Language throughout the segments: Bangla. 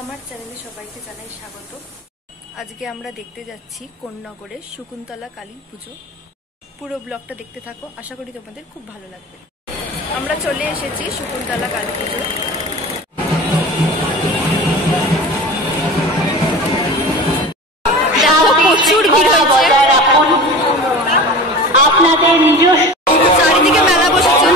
আমার চ্যানেলে সবাইকে জানাই স্বাগত। আজকে আমরা দেখতে যাচ্ছি কোন্নগরের শকুন্তলা কালী পুজো। পুরো ব্লগটা দেখতে থাকো, আশা করি তোমাদের খুব ভালো লাগবে। আমরা চলে এসেছি শকুন্তলা কালী পুজো। প্রচুর ভিড় হয়েছে, আপনাদের নিজস্ব চারিদিকে মেলা বসেছে।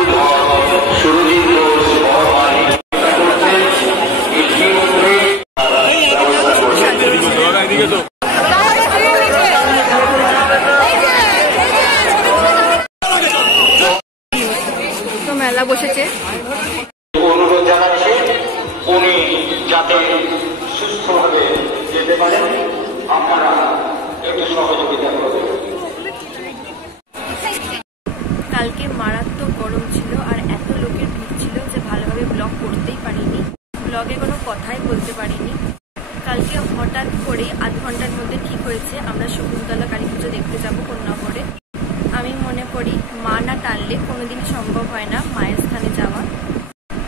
তো মেলা বসেছে, অনুরোধ জানাচ্ছি উনি যাতে সুস্থভাবে যেতে পারেন, আপনারা একটু সহযোগিতা করবেন। কালকে মারাত্মক গরম ছিল আর এত লোকের ভিড় ছিল যে ভালোভাবে ব্লগ করতেই পারিনি, ব্লগে কোনো কথাই বলতে পারিনি। কালকে হঠাৎ করে আধ ঘন্টার মধ্যে ঠিক হয়েছে আমরা শকুন্তলা কালী পুজো দেখতে যাবো কোন্নগরে। আমি মনে করি মা না টানলে কোনোদিনই সম্ভব হয় না মায়ের স্থানে যাওয়া।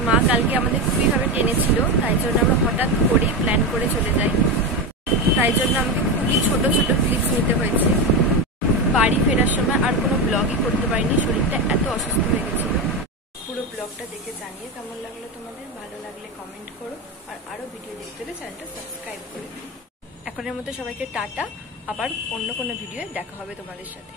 মা কালকে আমাদের খুবইভাবে টেনেছিল, তাই জন্য আমরা হঠাৎ করে প্ল্যান করে চলে যাই। তাই জন্য আমাকে খুবই ছোট ছোট ক্লিপস নিতে হয়েছে। বাড়ি ফেরার সময় আর কোনো ব্লগই করতে পারিনি, শরীরটা এত অসুস্থ হয়ে গেছিল। পুরো ব্লগটা দেখে জানিয়ে কেমন লাগলো তোমাদের। ভালো লাগলে কমেন্ট করো, আর আরও ভিডিও দেখতে হলে চ্যানেলটা সাবস্ক্রাইব করে। এখনের মতো সবাইকে টাটা, আবার অন্য কোনো ভিডিওয়ে দেখা হবে তোমাদের সাথে।